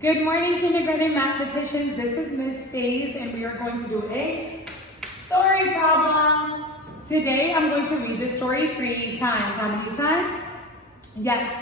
Good morning, kindergarten mathematicians. This is Miss Faze, and we are going to do a story problem. Today, I'm going to read the story 3 times. How many times? Yes.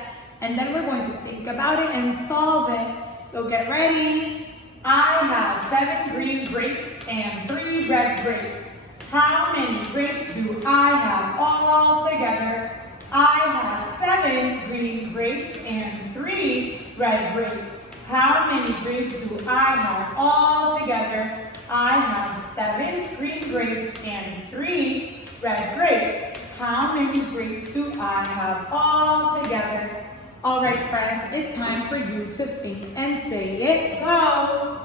And then we're going to think about it and solve it. So get ready. I have 7 green grapes and 3 red grapes. How many grapes do I have all together? I have 7 green grapes and 3 red grapes. How many grapes do I have all together? I have 7 green grapes and 3 red grapes. How many grapes do I have all together? All right, friends, it's time for you to think and say it. Go!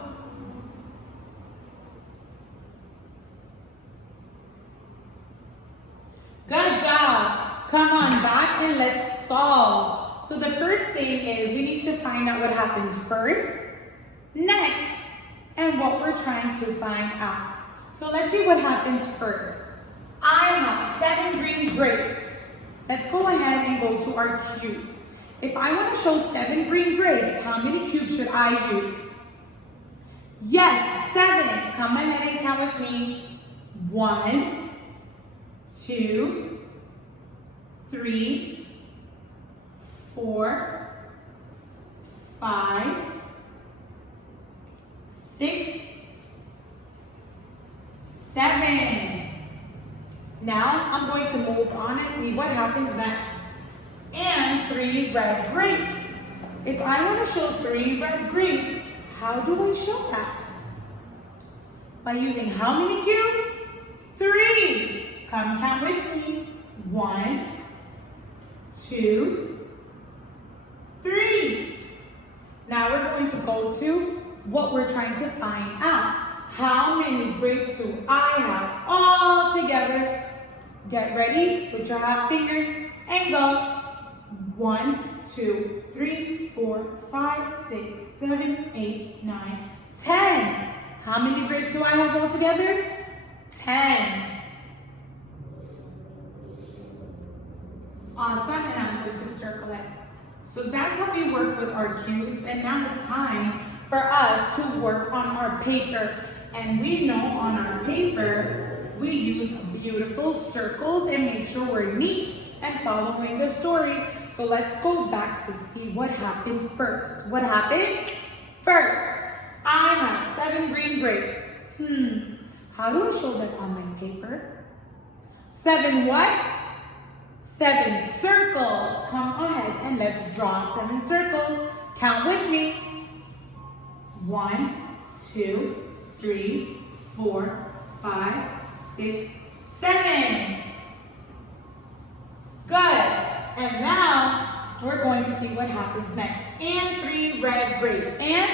Good job. Come on back and let's solve. So the first thing is we need to find out what happens first, next, and what we're trying to find out. So let's see what happens first. I have 7 green grapes. Let's go ahead and go to our cubes. If I want to show 7 green grapes, how many cubes should I use? Yes, 7. Come ahead and count with me. 1, 2, 3, 4, 5, 6, 7. Now I'm going to move on and see what happens next. And 3 red grapes. If I want to show 3 red grapes, how do I show that? By using how many cubes? 3. Come count with me. 1, 2, 3. Now we're going to go to what we're trying to find out. How many grapes do I have all together? Get ready, put your half finger and go. 1, 2, 3, 4, 5, 6, 7, 8, 9, 10. How many grapes do I have all together? 10. Awesome, and I'm going to circle it. So that's how we work with our cubes, and now it's time for us to work on our paper. And we know on our paper, we use beautiful circles and make sure we're neat and following the story. So let's go back to see what happened first. What happened first? I have 7 green grapes. How do I show that on my paper? 7 what? 7 circles. Come ahead and let's draw 7 circles. Count with me. 1, 2, 3, 4, 5, 6, 7. Good. And now we're going to see what happens next. And 3 red grapes. And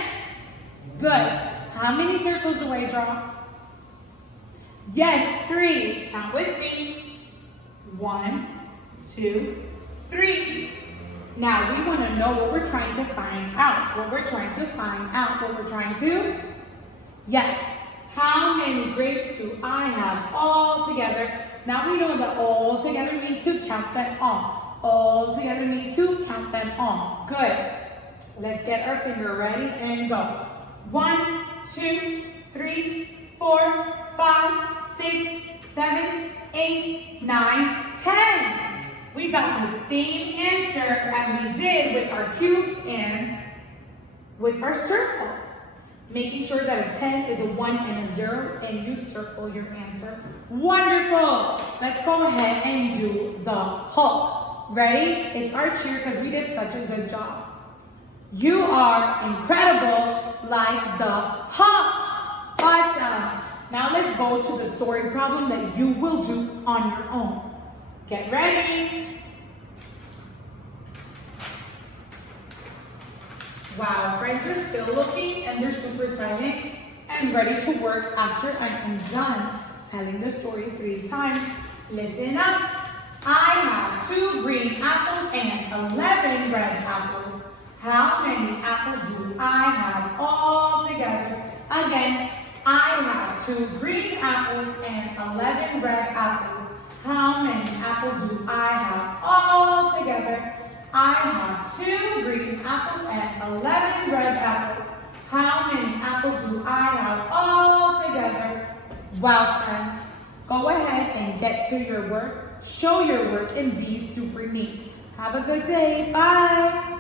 good. How many circles do I draw? Yes, 3. Count with me. 1, 2, 3. Now we want to know what we're trying to find out. Yes. How many grapes do I have all together? Now we know that all together means to count them all. All together means to count them all. Good. Let's get our finger ready and go. 1, 2, 3, 4, 5, 6, 7, 8, 9, 10. We got the same answer as we did with our cubes and with our circles. Making sure that a 10 is a 1 and a 0, and you circle your answer. Wonderful! Let's go ahead and do the hook. Ready? It's our cheer because we did such a good job. You are incredible like the hook. Awesome! Now let's go to the story problem that you will do on your own. Get ready. Wow, friends are still looking and they're super silent and ready to work after I am done telling the story 3 times. Listen up. I have 2 green apples and 11 red apples. How many apples do I have all together? Again, I have 2 green apples and 11 red apples. How many apples do I have all together? I have 2 green apples and 11 red apples. Well, friends, go ahead and get to your work, show your work, and be super neat. Have a good day. Bye.